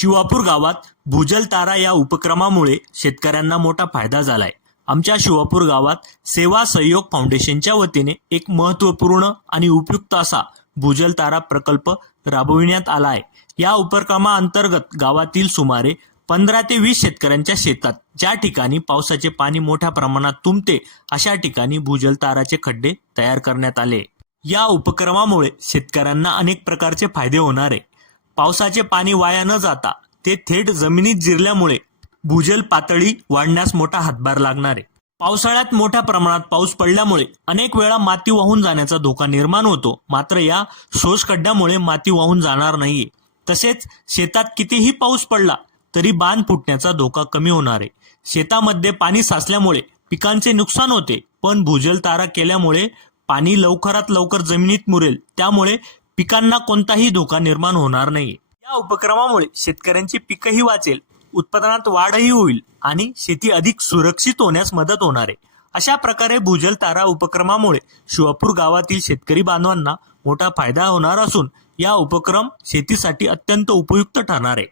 शिवापूर गावात भूजल तारा या उपक्रमामुळे शेतकऱ्यांना मोठा फायदा झालाय। आमच्या शिवापूर गावात सेवा सहयोग फाउंडेशनच्या वतीने एक महत्त्वपूर्ण आणि उपयुक्त असा भूजल तारा प्रकल्प राबविण्यात आला आहे। या उपक्रमाअंतर्गत गावातील सुमारे 15 ते 20 शेतकऱ्यांच्या शेतात ज्या ठिकाणी पावसाचे पाणी मोठ्या प्रमाणात तुंबते अशा ठिकाणी भूजल ताराचे खड्डे तयार करण्यात आले। या उपक्रमामुळे शेतकऱ्यांना अनेक प्रकारचे फायदे होणार आहे। पावसाचे पाणी वाया न जाता ते थेट जमिनीत जिरल्यामुळे भूजल पातळी वाढण्यास मोठा हातभार लागणार आहे। पावसाळ्यात मोठ्या प्रमाणात पाऊस पडल्यामुळे अनेक वेळा माती वाहून जाण्याचा धोका निर्माण होतो, मात्र या शोष खड्ड्यामुळे माती वाहून जाणार नाहीये। तसेच शेतात कितीही पाऊस पडला तरी बांध फुटण्याचा धोका कमी होणार आहे। शेतामध्ये पाणी साचल्यामुळे पिकांचे नुकसान होते, पण भूजल तारा केल्यामुळे पाणी लवकरात लवकर जमिनीत मुरेल, त्यामुळे पिकांना कोणताही धोका निर्माण होणार नाही। या उपक्रमामुळे शेतकऱ्यांची पीकही वाचेल, उत्पादनात वाढही होईल आणि शेती अधिक सुरक्षित होण्यास मदत होणार आहे। अशा प्रकारे भूजल तारा उपक्रमामुळे शिवापूर गावातील शेतकरी बांधवांना मोठा फायदा होणार असून या उपक्रम शेतीसाठी अत्यंत उपयुक्त ठरणार आहे।